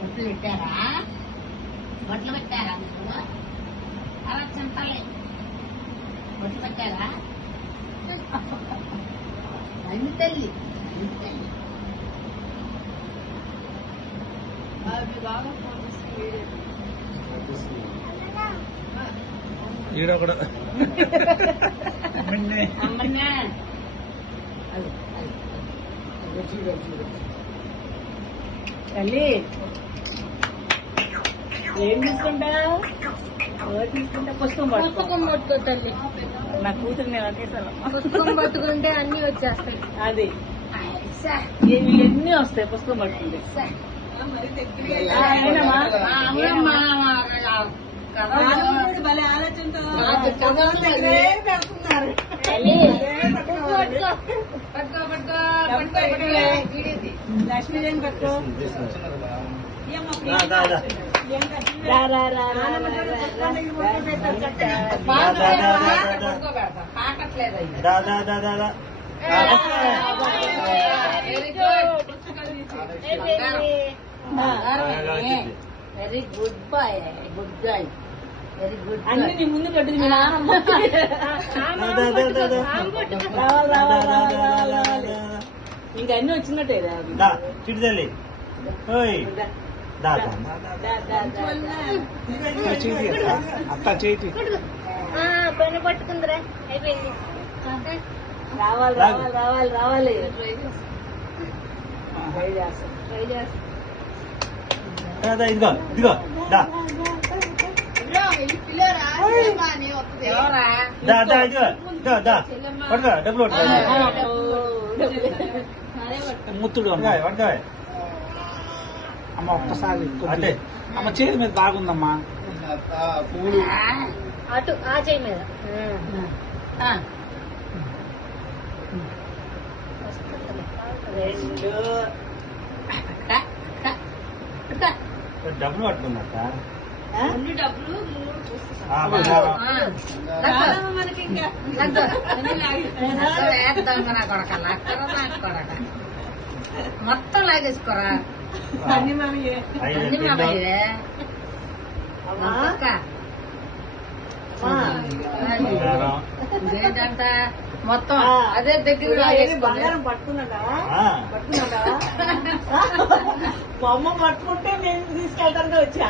బొట్లు పెట్టారా? బొట్లు పెట్టారా మీరు? అలా చింతలే బొట్లు పెట్టారా? అన్ని తల్లి ఈడొకడు అమ్మన్నా తల్లి ఏం తీసుకుంటావు? తీసుకుంటా పుస్తకం పుస్తకం పట్టుకో తల్లి. నా కూతురు నేను అదేసాను. పుస్తకం పట్టుకుంటే అన్ని వచ్చేస్తాయి. అది ఎన్ని వస్తాయి పుస్తకం పట్టుకుంటే. భలే ఆలోచనతో లక్ష్మీదేవి పట్టుకో. Very good boy, good girl, very good. అన్ని నీ ముందు కట్టింది మీ నాన్నమ్మ. ఇంకా అన్ని వచ్చినట్టే చిడిదల్లి అత్త చేతి పైన పట్టుకుందిరా అయిపోయింది. రావాలి రావాలి రావాలి రావాలి. ట్రై చేస్తాం ట్రై చేస్తాం. ఇదిగో ఇదిగో దా ఎవరా? దా దా ఇదిగో దా దా పడుకో డబ్బులు ముత్తుడు పడుకో అమ్మ ఒక్కసారి అంటే అమ్మ చేతి మీద బాగుందమ్మా పూలు అటు ఆ చేయి మీద డబ్బులు పట్టుకున్నట్ట అన్ని డబ్బులు మనకి ఇంకా మొత్తం లాగేసుకోరా. అన్ని మనకి. అన్ని మామయ్యే. ఇదేంటంట మొత్తం అదే దగ్గర లాగేసుకోరా. బంగారం పట్టుకున్నాడా? పట్టుకున్నాడా? మా అమ్మ పట్టుకుంటే నేను తీసుకెళ్తాను వచ్చా.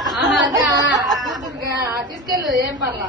తీసుకెళ్ళు, ఏం పర్లా.